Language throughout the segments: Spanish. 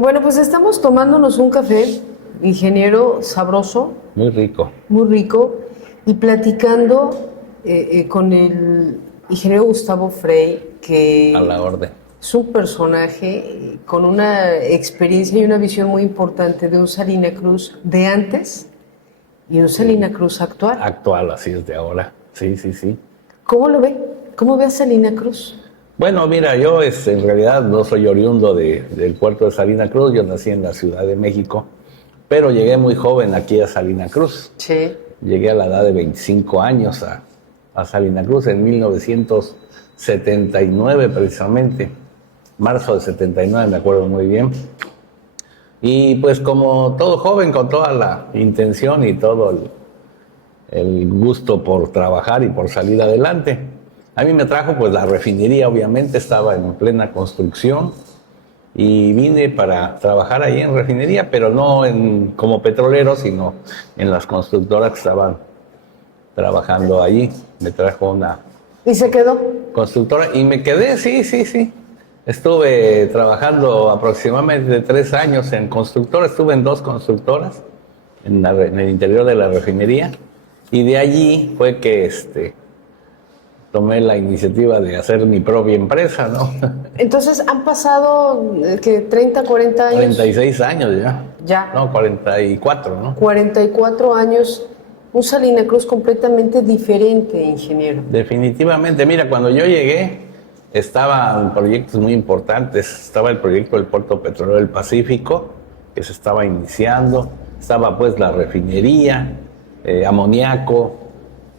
Bueno, pues estamos tomándonos un café, ingeniero, sabroso, Muy rico. muy rico, y platicando con el ingeniero Gustavo Frey, A la que orden. es un personaje con una experiencia y una visión muy importante de un Salina Cruz de antes y un Salina Sí. Cruz actual. Actual, así es de ahora. Sí, sí, sí. ¿Cómo lo ve? ¿Cómo ve a Salina Cruz? Bueno, mira, yo en realidad no soy oriundo del puerto de Salina Cruz. Yo nací en la Ciudad de México, pero llegué muy joven aquí a Salina Cruz. Sí. Llegué a la edad de 25 años a Salina Cruz en 1979 precisamente. Marzo de 79, me acuerdo muy bien. Y pues como todo joven, con toda la intención y todo el gusto por trabajar y por salir adelante. A mí me trajo pues la refinería, obviamente, estaba en plena construcción y vine para trabajar ahí en refinería, pero no como petrolero, sino en las constructoras que estaban trabajando allí. Me trajo una ¿Y se quedó? constructora y me quedé, sí, sí, sí. Estuve trabajando aproximadamente 3 años en constructora, estuve en 2 constructoras en el interior de la refinería y de allí fue que tomé la iniciativa de hacer mi propia empresa, ¿no? Entonces han pasado, ¿qué? 30, 40 años. 36 años ya. Ya. No, 44, ¿no? 44 años, un Salina Cruz completamente diferente, ingeniero. Definitivamente, mira, cuando yo llegué estaban proyectos muy importantes. Estaba el proyecto del Puerto Petrolero del Pacífico, que se estaba iniciando. Estaba pues la refinería, amoníaco,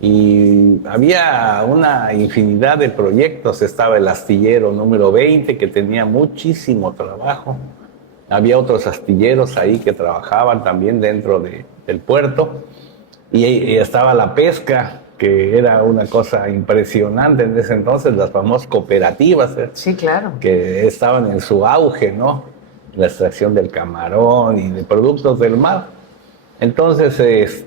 y había una infinidad de proyectos. Estaba el astillero número 20, que tenía muchísimo trabajo. Había otros astilleros ahí que trabajaban también dentro del puerto. Y estaba la pesca, que era una cosa impresionante en ese entonces, las famosas cooperativas, Sí, claro. que estaban en su auge, ¿no? La extracción del camarón y de productos del mar. Entonces,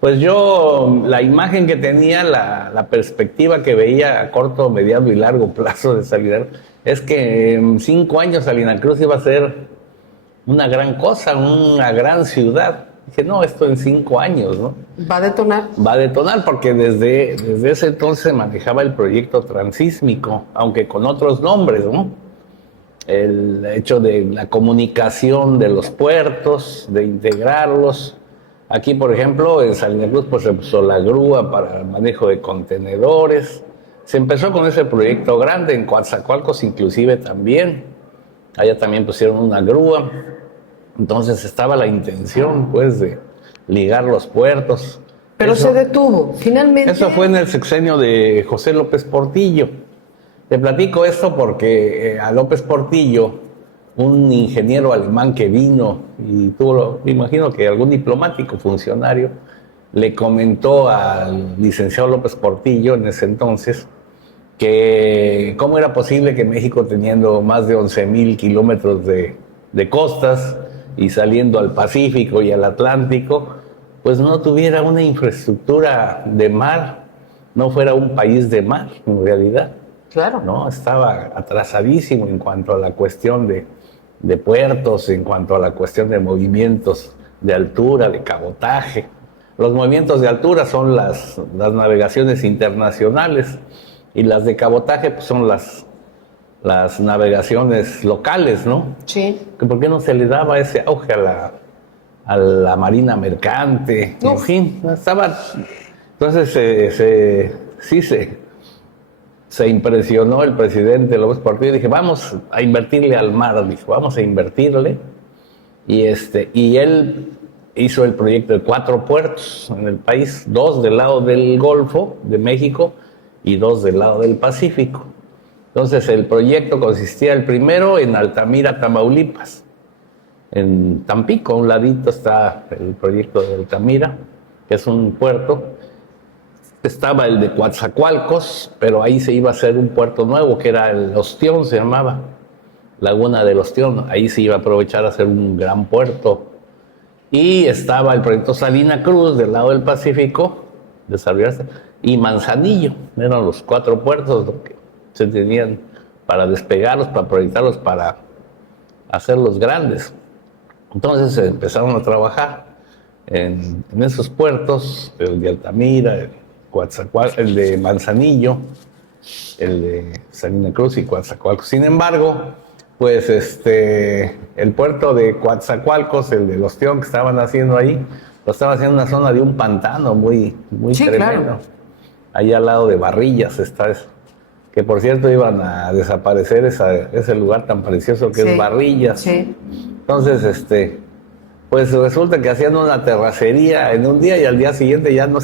pues yo, la imagen que tenía, la perspectiva que veía a corto, mediano y largo plazo de Salina, es que en 5 años Salina Cruz iba a ser una gran cosa, una gran ciudad. Dije, no, esto en 5 años, ¿no? Va a detonar. Va a detonar porque desde ese entonces manejaba el proyecto transísmico, aunque con otros nombres, ¿no? El hecho de la comunicación de los puertos, de integrarlos. Aquí, por ejemplo, en Salina Cruz, pues se puso la grúa para el manejo de contenedores. Se empezó con ese proyecto grande, en Coatzacoalcos inclusive también. Allá también pusieron una grúa. Entonces estaba la intención, pues, de ligar los puertos. Pero se detuvo, finalmente. Eso fue en el sexenio de José López Portillo. Te platico esto porque a López Portillo, un ingeniero alemán que vino y tuvo, me imagino que algún diplomático funcionario, le comentó al licenciado López Portillo en ese entonces que cómo era posible que México, teniendo más de 11,000 kilómetros de costas y saliendo al Pacífico y al Atlántico, pues no tuviera una infraestructura de mar, no fuera un país de mar en realidad. Claro. ¿No? Estaba atrasadísimo en cuanto a la cuestión de puertos, en cuanto a la cuestión de movimientos de altura, de cabotaje. Los movimientos de altura son las navegaciones internacionales y las de cabotaje pues son las navegaciones locales, ¿no? Sí. ¿Por qué no se le daba ese auge a la marina mercante? En fin, estaba... Entonces sí se impresionó el presidente López Portillo y dije, vamos a invertirle al mar, dijo, vamos a invertirle. Y él hizo el proyecto de 4 puertos en el país, 2 del lado del Golfo de México y 2 del lado del Pacífico. Entonces el proyecto consistía, el primero en Altamira, Tamaulipas. En Tampico, a un ladito está el proyecto de Altamira, que es un puerto. Estaba el de Coatzacoalcos, pero ahí se iba a hacer un puerto nuevo, que era el Ostión, se llamaba, Laguna del Ostión. Ahí se iba a aprovechar a hacer un gran puerto. Y estaba el proyecto Salina Cruz, del lado del Pacífico, desarrollarse, y Manzanillo. Eran los 4 puertos que se tenían para despegarlos, para proyectarlos, para hacerlos grandes. Entonces empezaron a trabajar en esos puertos, el de Altamira, el el de Manzanillo, el de Salina Cruz y Coatzacoalcos. Sin embargo, pues el puerto de Coatzacoalcos, el del ostión que estaban haciendo ahí, lo estaban haciendo en una zona de un pantano muy Sí, tremendo. claro. Ahí al lado de Barrillas está eso. Que por cierto iban a desaparecer ese lugar tan precioso que Sí, es Barrillas. sí. Entonces, pues resulta que hacían una terracería en un día y al día siguiente ya no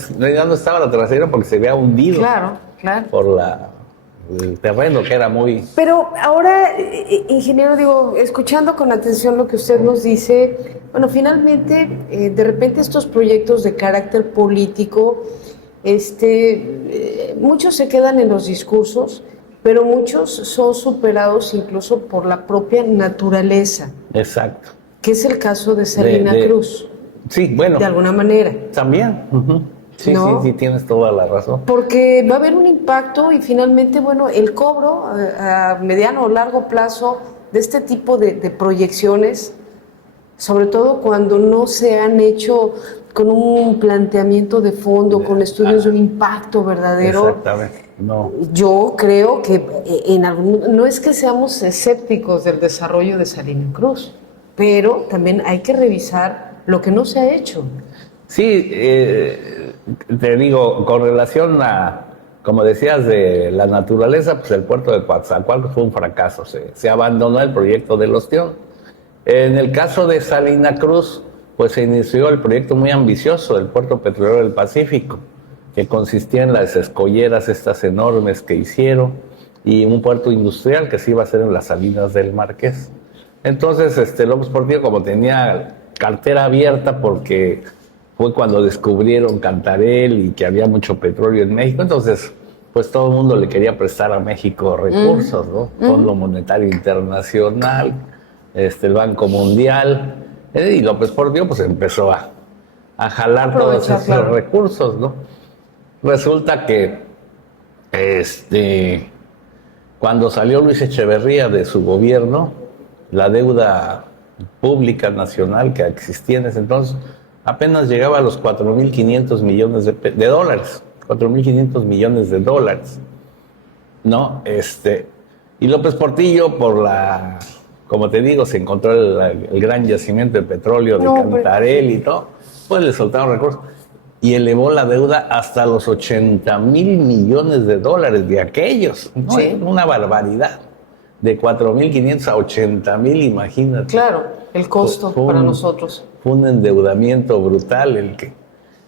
estaba la terracería porque se había hundido Claro, claro. por el terreno que era muy... Pero ahora, ingeniero, digo, escuchando con atención lo que usted nos dice, bueno, finalmente, de repente estos proyectos de carácter político, muchos se quedan en los discursos, pero muchos son superados incluso por la propia naturaleza, Exacto. que es el caso de Salina Cruz, Sí, bueno, de alguna manera. también. Sí, ¿No? sí, tienes toda la razón. Porque va a haber un impacto y finalmente, bueno, el cobro a mediano o largo plazo de este tipo de proyecciones, sobre todo cuando no se han hecho con un planteamiento de fondo, con estudios de un impacto verdadero. Exactamente. No. Yo creo que no es que seamos escépticos del desarrollo de Salina Cruz, pero también hay que revisar lo que no se ha hecho. Sí, te digo, con relación a, como decías, de la naturaleza, pues el puerto de Coatzacoalcos fue un fracaso, se abandonó el proyecto del ostión. En el caso de Salina Cruz, pues se inició el proyecto muy ambicioso del puerto petrolero del Pacífico, que consistía en las escolleras estas enormes que hicieron y un puerto industrial que se iba a hacer en las Salinas del Marqués. Entonces, López Portillo, como tenía cartera abierta porque fue cuando descubrieron Cantarell y que había mucho petróleo en México, entonces pues todo el mundo le quería prestar a México recursos, ¿no? Fondo Monetario Internacional, el Banco Mundial, y López Portillo pues empezó a jalar todos esos recursos, ¿no? Resulta que cuando salió Luis Echeverría de su gobierno, la deuda pública nacional que existía en ese entonces apenas llegaba a los 4.500 millones de dólares, 4.500 millones de dólares, ¿no? Y López Portillo, como te digo, se encontró el gran yacimiento de petróleo de Cantarell y todo, pues le soltaron recursos y elevó la deuda hasta los 80.000 millones de dólares de aquellos, ¿no? Sí. Una barbaridad. De 4.500 a 80.000, imagínate. Claro, el costo para nosotros. Fue un endeudamiento brutal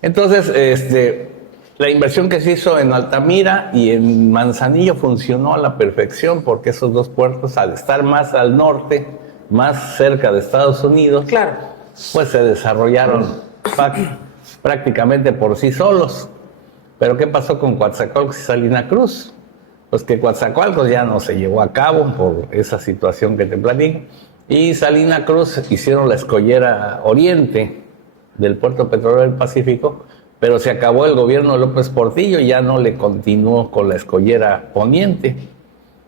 Entonces, la inversión que se hizo en Altamira y en Manzanillo funcionó a la perfección porque esos dos puertos, al estar más al norte, más cerca de Estados Unidos, claro, pues se desarrollaron prácticamente por sí solos. Pero ¿qué pasó con Coatzacoalcos y Salina Cruz? Pues que Coatzacoalcos ya no se llevó a cabo por esa situación que te platico. Y Salina Cruz hicieron la escollera oriente del puerto petrolero del Pacífico, pero se acabó el gobierno de López Portillo y ya no le continuó con la escollera poniente.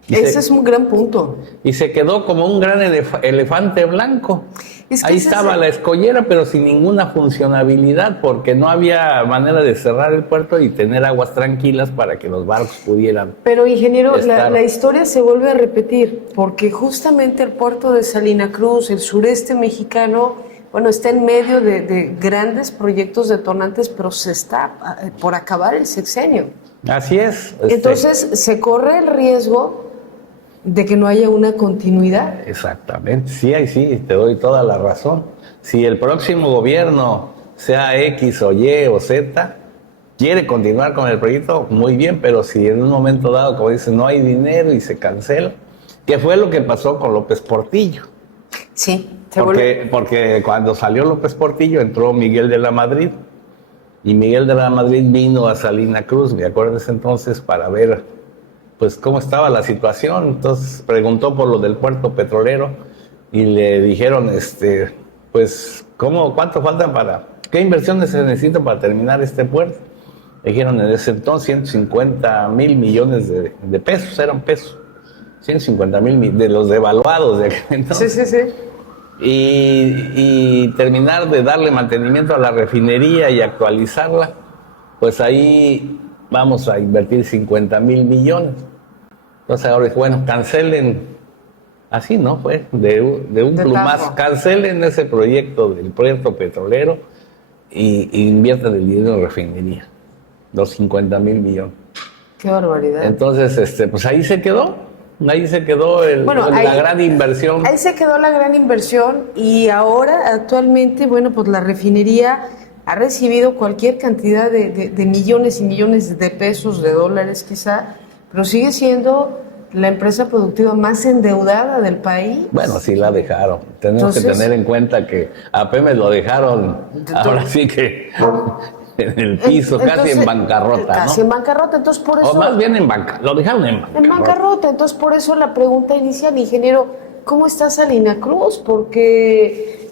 Ese es un gran punto. Y se quedó como un gran elefante blanco. Es que ahí estaba la escollera, pero sin ninguna funcionabilidad, porque no había manera de cerrar el puerto y tener aguas tranquilas para que los barcos pudieran. Pero, ingeniero, la historia se vuelve a repetir, porque justamente el puerto de Salina Cruz, el sureste mexicano, bueno, está en medio de grandes proyectos detonantes, pero se está por acabar el sexenio. Así es. Entonces, se corre el riesgo de que no haya una continuidad. Exactamente, sí, ahí sí, te doy toda la razón. Si el próximo gobierno, sea X o Y o Z, quiere continuar con el proyecto, muy bien, pero si en un momento dado, como dices, no hay dinero y se cancela, ¿qué fue lo que pasó con López Portillo? Sí, porque cuando salió López Portillo entró Miguel de la Madrid, y Miguel de la Madrid vino a Salina Cruz, me acuerdo de ese entonces, para ver pues cómo estaba la situación. Entonces preguntó por lo del puerto petrolero y le dijeron, pues, ¿cuánto faltan qué inversiones se necesitan para terminar este puerto? Le dijeron en ese entonces 150.000 millones de pesos, eran pesos. 150,000 de los devaluados de aquel entonces. Sí, sí, sí. Y terminar de darle mantenimiento a la refinería y actualizarla, pues ahí vamos a invertir 50,000 millones. Entonces ahora dije, bueno, cancelen, así no fue, de un plumazo, cancelen ese proyecto del proyecto petrolero y inviertan el dinero en refinería, los 50,000 millones. Qué barbaridad. Entonces, pues ahí se quedó. Ahí se quedó la gran inversión. Ahí se quedó la gran inversión y ahora, actualmente, bueno, pues la refinería ha recibido cualquier cantidad de millones y millones de pesos, de dólares quizá, pero sigue siendo la empresa productiva más endeudada del país. Bueno, sí la dejaron. Tenemos que tener en cuenta que a Pemex lo dejaron, ahora sí que en el piso, casi en bancarrota, ¿no? Casi en bancarrota, entonces por eso... O más bien en bancarrota, lo dejaron en bancarrota. En bancarrota, entonces por eso la pregunta inicial, ingeniero, ¿cómo está Salina Cruz? Porque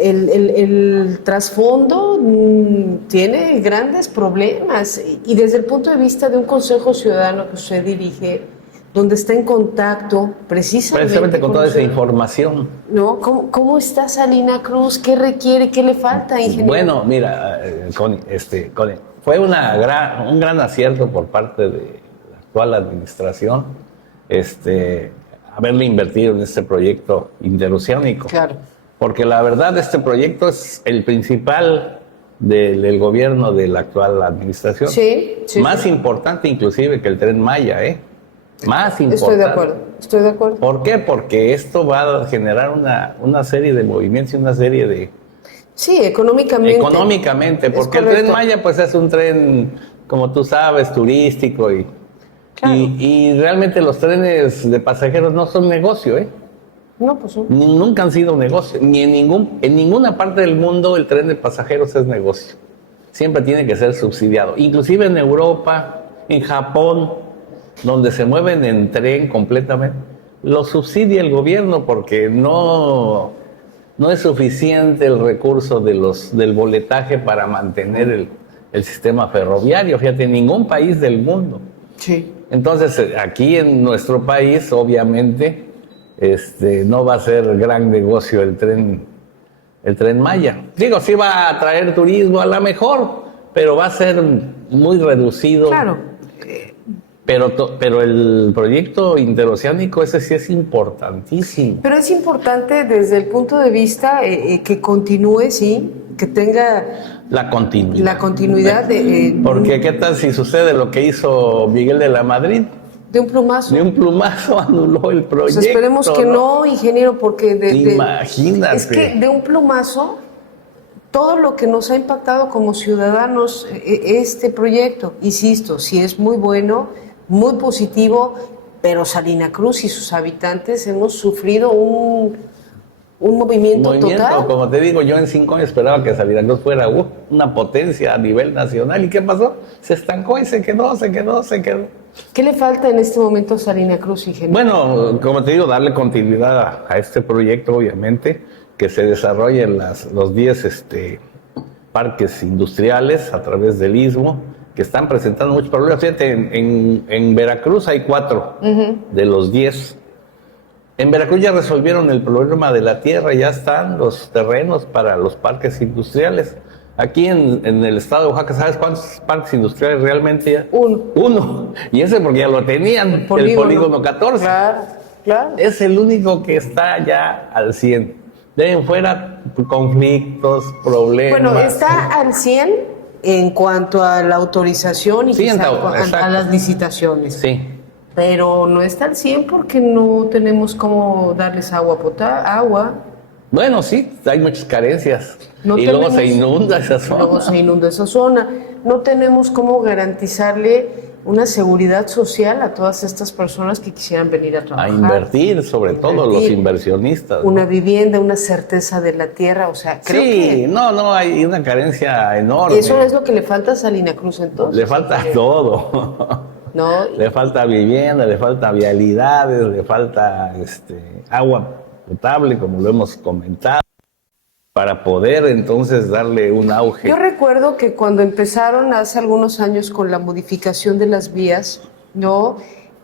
el trasfondo tiene grandes problemas y desde el punto de vista de un consejo ciudadano que usted dirige, donde está en contacto precisamente con toda esa información. ¿No? ¿Cómo está Salina Cruz? ¿Qué requiere? ¿Qué le falta, ingeniero? Bueno, mira, Connie, fue un gran acierto por parte de la actual administración haberle invertido en este proyecto interoceánico. Claro. Porque la verdad, este proyecto es el principal del gobierno de la actual administración. Sí, sí. Más importante inclusive que el Tren Maya, Más importante. Estoy de acuerdo. ¿Por qué? Porque esto va a generar una serie de movimientos y una serie de... Sí, económicamente. Económicamente, porque el Tren Maya pues es un tren, como tú sabes, turístico Claro. y realmente los trenes de pasajeros no son negocio, No, pues no. Nunca han sido negocio, ni en ninguna parte del mundo el tren de pasajeros es negocio. Siempre tiene que ser subsidiado. Inclusive en Europa, en Japón, donde se mueven en tren completamente, lo subsidia el gobierno porque no es suficiente el recurso del boletaje para mantener el sistema ferroviario, fíjate, en ningún país del mundo. Sí. Entonces, aquí en nuestro país, obviamente, no va a ser gran negocio el tren Maya. Digo, sí va a traer turismo a la mejor, pero va a ser muy reducido. Claro. Pero el proyecto interoceánico, ese sí es importantísimo. Pero es importante desde el punto de vista que continúe, sí, que tenga la continuidad. La continuidad porque qué tal si sucede lo que hizo Miguel de la Madrid. De un plumazo. De un plumazo anuló el proyecto. Pues esperemos que no, ingeniero, porque imagínate. Es que de un plumazo, todo lo que nos ha impactado como ciudadanos este proyecto, insisto, sí es muy bueno, muy positivo, pero Salina Cruz y sus habitantes hemos sufrido un movimiento total. Como te digo, yo en 5 años esperaba que Salina Cruz fuera una potencia a nivel nacional. ¿Y qué pasó? Se estancó y se quedó. ¿Qué le falta en este momento a Salina Cruz, ingeniero? Bueno, como te digo, darle continuidad a este proyecto, obviamente, que se desarrollen los 10 parques industriales a través del Istmo, que están presentando muchos problemas. Fíjate, en Veracruz hay 4 de los 10. En Veracruz ya resolvieron el problema de la tierra, ya están los terrenos para los parques industriales. Aquí en el estado de Oaxaca, ¿sabes cuántos parques industriales realmente ya? Uno. Y ese porque ya lo tenían, el polígono 14. Claro. Es el único que está ya al 100. De ahí en fuera, conflictos, problemas. Bueno, está al 100 en cuanto a la autorización y a las licitaciones. Sí. Pero no está al 100 porque no tenemos cómo darles agua. Bueno, sí, hay muchas carencias. Luego se inunda esa zona. No tenemos cómo garantizarle una seguridad social a todas estas personas que quisieran venir a trabajar. A invertir, sobre todo los inversionistas. Una vivienda, una certeza de la tierra, o sea, creo que... hay una carencia enorme. Eso es lo que le falta a Salina Cruz entonces. Le falta todo. No. Le falta vivienda, le falta vialidades, le falta agua potable, como lo hemos comentado, para poder entonces darle un auge. Yo recuerdo que cuando empezaron hace algunos años con la modificación de las vías, ¿no?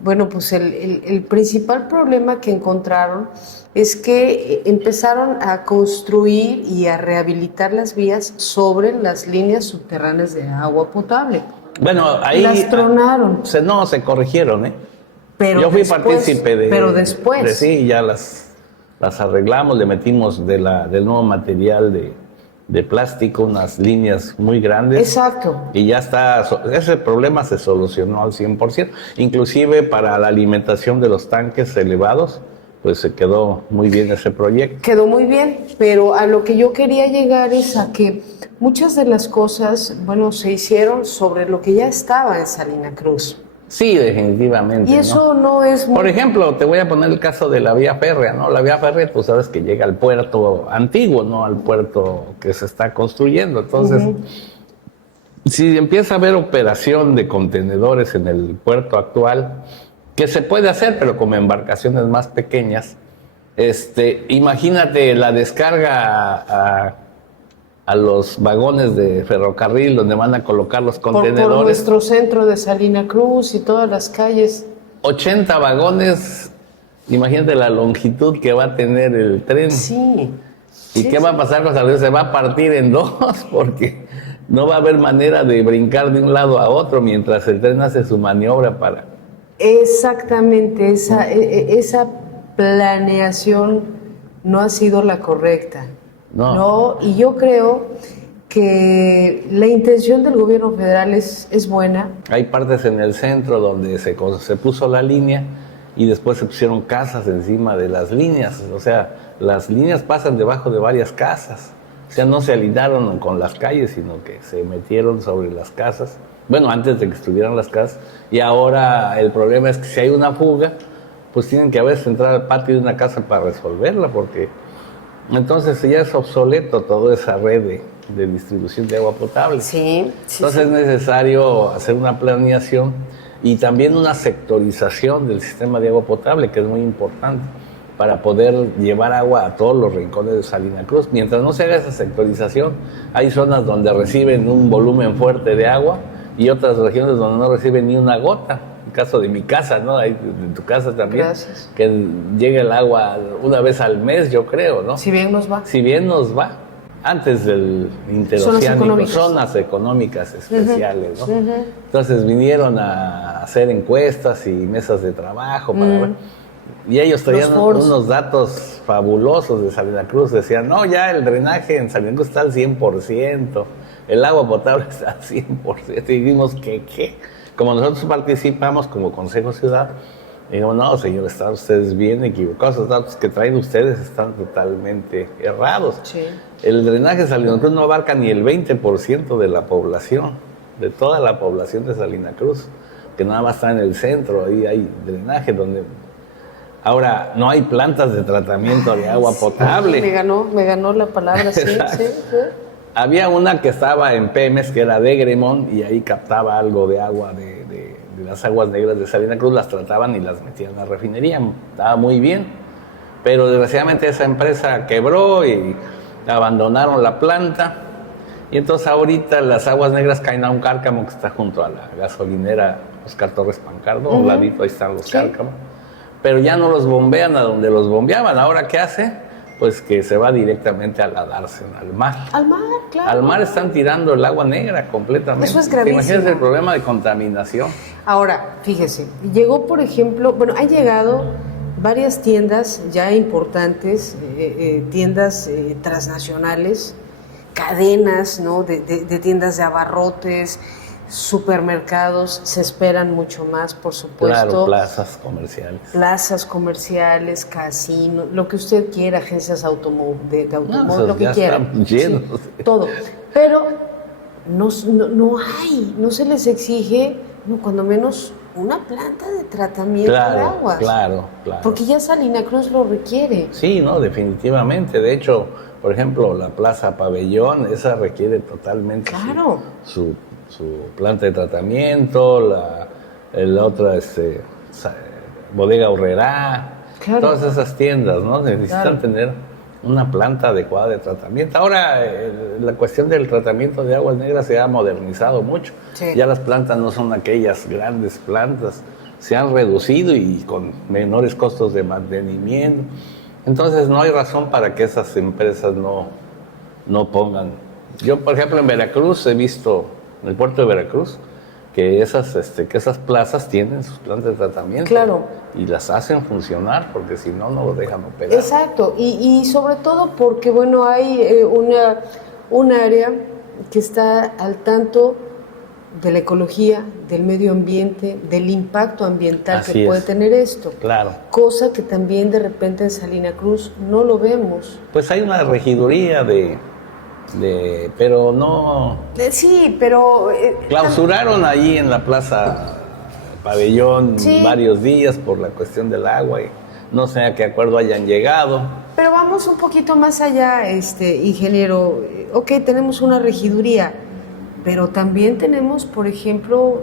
Bueno, pues el principal problema que encontraron es que empezaron a construir y a rehabilitar las vías sobre las líneas subterráneas de agua potable. Bueno, ahí las tronaron. Se corrigieron, ¿eh? Pero yo fui después, partícipe de... Pero después. Sí, ya las arreglamos, le metimos del nuevo material de plástico, unas líneas muy grandes. Exacto. Y ya está, ese problema se solucionó al 100%. Inclusive para la alimentación de los tanques elevados, pues se quedó muy bien ese proyecto. Quedó muy bien, pero a lo que yo quería llegar es a que muchas de las cosas, bueno, se hicieron sobre lo que ya estaba en Salina Cruz. Sí, definitivamente. Y eso no es muy... Por ejemplo, te voy a poner el caso de la vía férrea, ¿no? La vía férrea, tú sabes que llega al puerto antiguo, no al puerto que se está construyendo. Entonces, si empieza a haber operación de contenedores en el puerto actual, que se puede hacer, pero como embarcaciones más pequeñas, imagínate la descarga a los vagones de ferrocarril donde van a colocar los contenedores. Por nuestro centro de Salina Cruz y todas las calles. 80 vagones, imagínate la longitud que va a tener el tren. Sí. ¿Y qué va a pasar con Salina? Se va a partir en dos porque no va a haber manera de brincar de un lado a otro mientras el tren hace su maniobra para... Exactamente, esa planeación no ha sido la correcta. No, y yo creo que la intención del gobierno federal es buena. Hay partes en el centro donde se puso la línea y después se pusieron casas encima de las líneas. O sea, las líneas pasan debajo de varias casas. O sea, no se alinearon con las calles, sino que se metieron sobre las casas. Bueno, antes de que estuvieran las casas. Y ahora el problema es que si hay una fuga, pues tienen que a veces entrar al patio de una casa para resolverla, porque... Entonces ya es obsoleto toda esa red de distribución de agua potable. Sí. Entonces es necesario hacer una planeación y también una sectorización del sistema de agua potable, que es muy importante para poder llevar agua a todos los rincones de Salina Cruz. Mientras no se haga esa sectorización, hay zonas donde reciben un volumen fuerte de agua y otras regiones donde no reciben ni una gota. El caso de mi casa, ¿no? Ahí, de tu casa también. Gracias. Que llega el agua una vez al mes, yo creo, ¿no? Si bien nos va. Si bien nos va. Antes del interoceánico, zonas económicas especiales, ¿no? Entonces vinieron a hacer encuestas y mesas de trabajo para ver. Y ellos traían unos datos fabulosos de Salina Cruz. Decían, no, ya el drenaje en Salina Cruz está al 100%, el agua potable está al 100%. Y dijimos, ¿qué? Como nosotros participamos como Consejo Ciudad, digo, no, señor, están ustedes bien equivocados, los datos que traen ustedes están totalmente errados. Sí. El drenaje de Salina Cruz no abarca ni el 20% de la población, de toda la población de Salina Cruz, que nada más está en el centro, ahí hay drenaje donde... Ahora, no hay plantas de tratamiento de agua potable. Me ganó la palabra, sí. Había una que estaba en Pemex, que era de Gremón, y ahí captaba algo de agua de las aguas negras de Salina Cruz, las trataban y las metían a la refinería. Estaba muy bien, pero desgraciadamente esa empresa quebró y abandonaron la planta. Y entonces ahorita las aguas negras caen a un cárcamo que está junto a la gasolinera Oscar Torres Pancardo, a un ladito ahí están los cárcamos. Pero ya no los bombean a donde los bombeaban. ¿Ahora qué hace? Pues que se va directamente a darse al mar. Al mar, claro. Al mar están tirando el agua negra completamente. Eso es gravísimo. Imagínense el problema de contaminación. Ahora, fíjese, llegó, por ejemplo, han llegado varias tiendas ya importantes, tiendas transnacionales, cadenas, ¿no? de tiendas de abarrotes, supermercados, se esperan mucho más, por supuesto. Claro, plazas comerciales. Plazas comerciales, casinos, lo que usted quiera, agencias de automóvil, lo que quiera. Están llenos. Sí, todo. Pero no se les exige, cuando menos, una planta de tratamiento de aguas. Claro. Porque ya Salina Cruz lo requiere. Sí, no, definitivamente. De hecho, por ejemplo, la Plaza Pabellón, esa requiere totalmente su planta de tratamiento, la otra Bodega Urrera, todas esas tiendas, ¿no? Necesitan tener una planta adecuada de tratamiento. Ahora, la cuestión del tratamiento de aguas negras se ha modernizado mucho. Sí. Ya las plantas no son aquellas grandes plantas, se han reducido y con menores costos de mantenimiento. Entonces no hay razón para que esas empresas no pongan. Yo, por ejemplo, en Veracruz he visto, en el puerto de Veracruz, que esas plazas tienen sus plantas de tratamiento. Claro. Y las hacen funcionar, porque si no, no lo dejan operar. Exacto, y sobre todo porque, bueno, hay un área que está al tanto de la ecología, del medio ambiente, del impacto ambiental Así que puede es. tener esto. Claro. Cosa que también de repente en Salina Cruz no lo vemos. Pues hay una regiduría pero no... Sí, pero... Clausuraron ahí en la Plaza Pabellón Sí. varios días por la cuestión del agua y no sé a qué acuerdo hayan llegado. Pero vamos un poquito más allá, ingeniero. Ok, tenemos una regiduría, pero también tenemos, por ejemplo,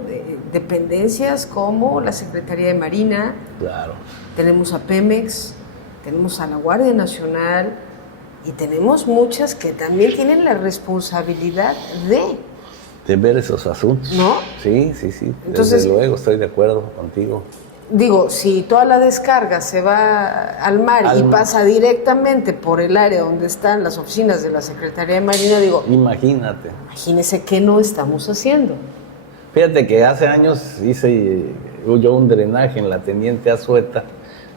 dependencias como la Secretaría de Marina, Claro. tenemos a Pemex, tenemos a la Guardia Nacional y tenemos muchas que también tienen la responsabilidad De ver esos asuntos. ¿no? Sí. Entonces, desde luego estoy de acuerdo contigo. Digo, si toda la descarga se va al mar y pasa directamente por el área donde están las oficinas de la Secretaría de Marina, digo, Imagínate. imagínese qué no estamos haciendo. Fíjate que hace años hice yo un drenaje en la Teniente Azueta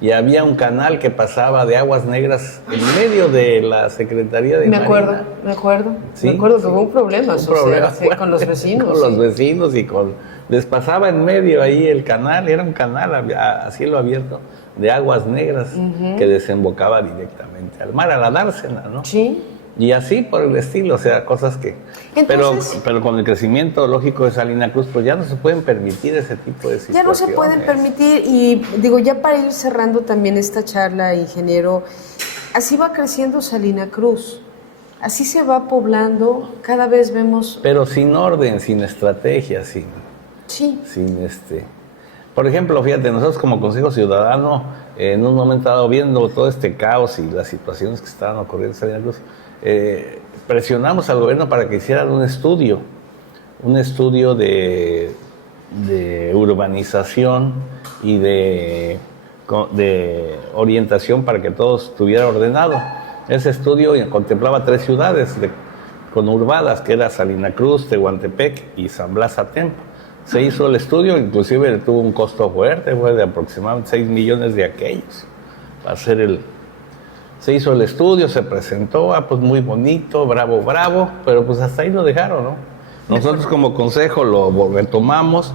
y había un canal que pasaba de aguas negras en medio de la Secretaría de Marina. Me acuerdo Sí, que fue un sí. problema Un social, problema sí, con los vecinos. Con los sí. vecinos y les pasaba en medio ahí el canal, era un canal a cielo abierto de aguas negras que desembocaba directamente al mar, a la dársena, ¿no? Sí. Y así por el estilo, o sea, cosas que... Entonces, pero con el crecimiento lógico de Salina Cruz, pues ya no se pueden permitir ese tipo de situaciones. ya no se pueden permitir, y digo, ya para ir cerrando también esta charla, ingeniero, así va creciendo Salina Cruz, así se va poblando, cada vez vemos... Pero sin orden, sin estrategia, Sí. Por ejemplo, fíjate, nosotros como Consejo Ciudadano, en un momento dado, viendo todo este caos y las situaciones que estaban ocurriendo en Salina Cruz, presionamos al gobierno para que hicieran un estudio de urbanización y de orientación para que todo estuviera ordenado. Ese estudio contemplaba 3 ciudades conurbadas, que era Salina Cruz, Tehuantepec y San Blas Atempa. Se hizo el estudio, inclusive tuvo un costo fuerte, fue de aproximadamente 6 millones de aquellos para hacer Se hizo el estudio, se presentó, pues muy bonito, bravo, pero pues hasta ahí lo dejaron, ¿no? Nosotros como consejo lo retomamos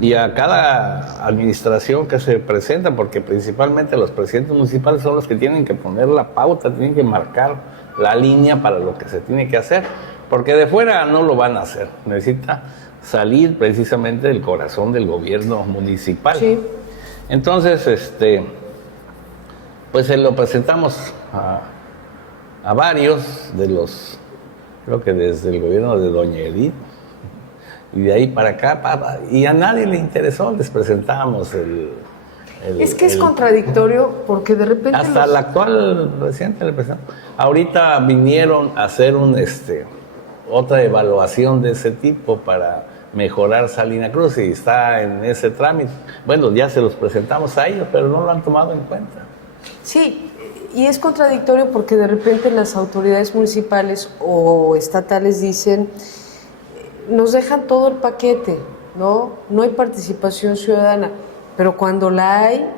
y a cada administración que se presenta, porque principalmente los presidentes municipales son los que tienen que poner la pauta, tienen que marcar la línea para lo que se tiene que hacer, porque de fuera no lo van a hacer, necesita salir precisamente del corazón del gobierno municipal. Sí. Entonces, pues se lo presentamos a varios de los, creo que desde el gobierno de Doña Edith, y de ahí para acá, y a nadie le interesó, les presentamos Es que es contradictorio porque de repente... hasta el actual presidente le presentamos. Ahorita vinieron a hacer otra evaluación de ese tipo para mejorar Salina Cruz y está en ese trámite. Bueno, ya se los presentamos a ellos, pero no lo han tomado en cuenta. Sí, y es contradictorio porque de repente las autoridades municipales o estatales dicen, nos dejan todo el paquete, ¿no? No hay participación ciudadana, pero cuando la hay,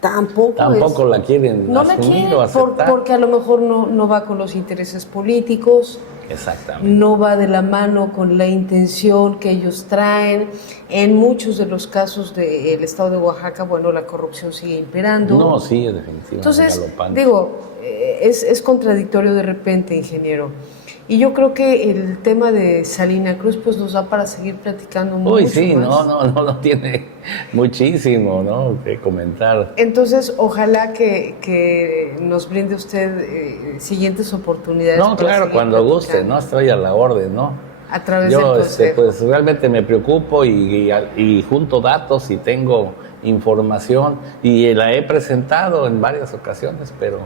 tampoco la quieren no la asumir quieren o aceptar. porque a lo mejor no va con los intereses políticos. Exactamente. No va de la mano con la intención que ellos traen. En muchos de los casos del estado de Oaxaca, bueno, la corrupción sigue imperando. No, sí, definitivamente. Entonces, galopante. digo, es contradictorio de repente, ingeniero. Y yo creo que el tema de Salina Cruz pues nos da para seguir platicando mucho Uy, sí, más. no tiene muchísimo, ¿no?, que comentar. Entonces, ojalá que nos brinde usted siguientes oportunidades. No, claro, cuando guste, ¿no? Estoy a la orden, ¿no? A través Yo, del consejo. pues realmente me preocupo y junto datos y tengo información y la he presentado en varias ocasiones, pero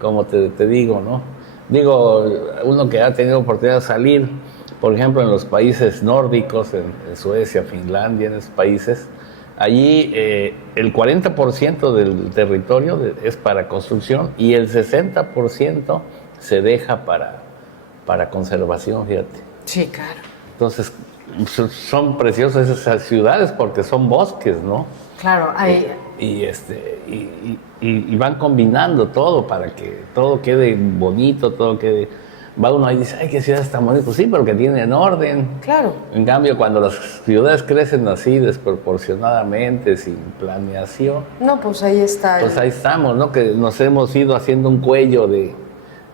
como te digo, ¿no? Digo, uno que ha tenido oportunidad de salir, por ejemplo, en los países nórdicos, en Suecia, Finlandia, en esos países, Allí el 40% del territorio es para construcción y el 60% se deja para conservación, fíjate. Sí, claro. Entonces, son preciosas esas ciudades porque son bosques, ¿no? Claro, hay... Y van combinando todo para que todo quede bonito, todo quede... Va uno ahí y dice, ay, qué ciudad tan bonita. Pues sí, pero que tienen orden. Claro. En cambio, cuando las ciudades crecen así, desproporcionadamente, sin planeación, No, pues ahí está. pues ahí estamos, ¿no? Que nos hemos ido haciendo un cuello de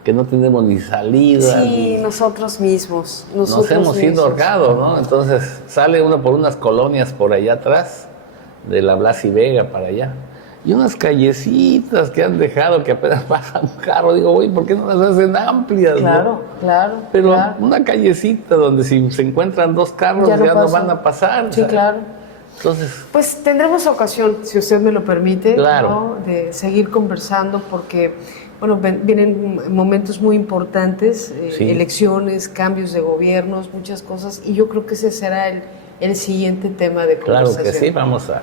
que no tenemos ni salida. Sí, nosotros mismos. Nos hemos ido ahorcado, ¿no? Entonces sale uno por unas colonias por allá atrás, de la Blas y Vega para allá. Y unas callecitas que han dejado que apenas pasa un carro. Digo, güey, ¿por qué no las hacen amplias? Claro, ¿no? claro. Pero claro. una callecita donde si se encuentran dos carros ya no van a pasar. Sí, ¿sabes? claro. Entonces, pues tendremos ocasión, si usted me lo permite, claro, ¿no? De seguir conversando porque, bueno, vienen momentos muy importantes, sí, elecciones, cambios de gobiernos, muchas cosas, y yo creo que ese será el siguiente tema de conversación. Claro que sí, vamos a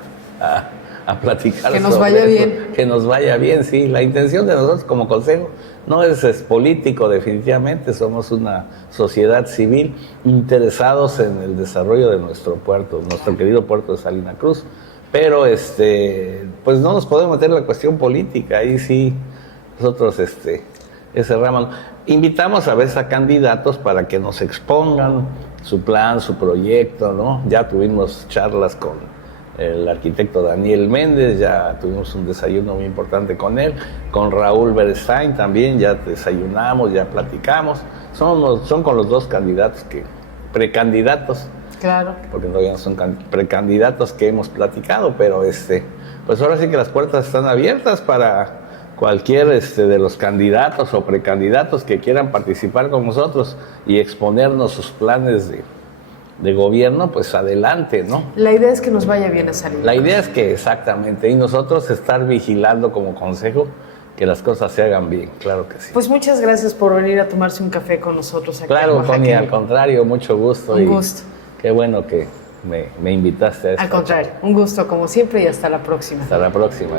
platicar. Que nos vaya eso. bien. Que nos vaya bien, sí. La intención de nosotros como consejo no es político, definitivamente. Somos una sociedad civil interesados en el desarrollo de nuestro puerto, nuestro querido puerto de Salina Cruz. Pero pues no nos podemos meter en la cuestión política. Ahí sí, nosotros ese ramo. Invitamos a veces a candidatos para que nos expongan su plan, su proyecto, ¿no? Ya tuvimos charlas con el arquitecto Daniel Méndez, ya tuvimos un desayuno muy importante con él, con Raúl Beristain también, ya desayunamos, ya platicamos. Son con los dos candidatos precandidatos, claro, porque todavía no son precandidatos que hemos platicado, pero pues ahora sí que las puertas están abiertas para cualquier de los candidatos o precandidatos que quieran participar con nosotros y exponernos sus planes de gobierno, pues adelante, ¿no? La idea es que nos vaya bien a salir. La idea es que exactamente, y nosotros estar vigilando como consejo que las cosas se hagan bien, claro que sí. Pues muchas gracias por venir a tomarse un café con nosotros aquí. Claro, Connie, al contrario, mucho gusto. Un gusto. Qué bueno que me invitaste a esto. Al contrario, un gusto como siempre y hasta la próxima. Hasta la próxima.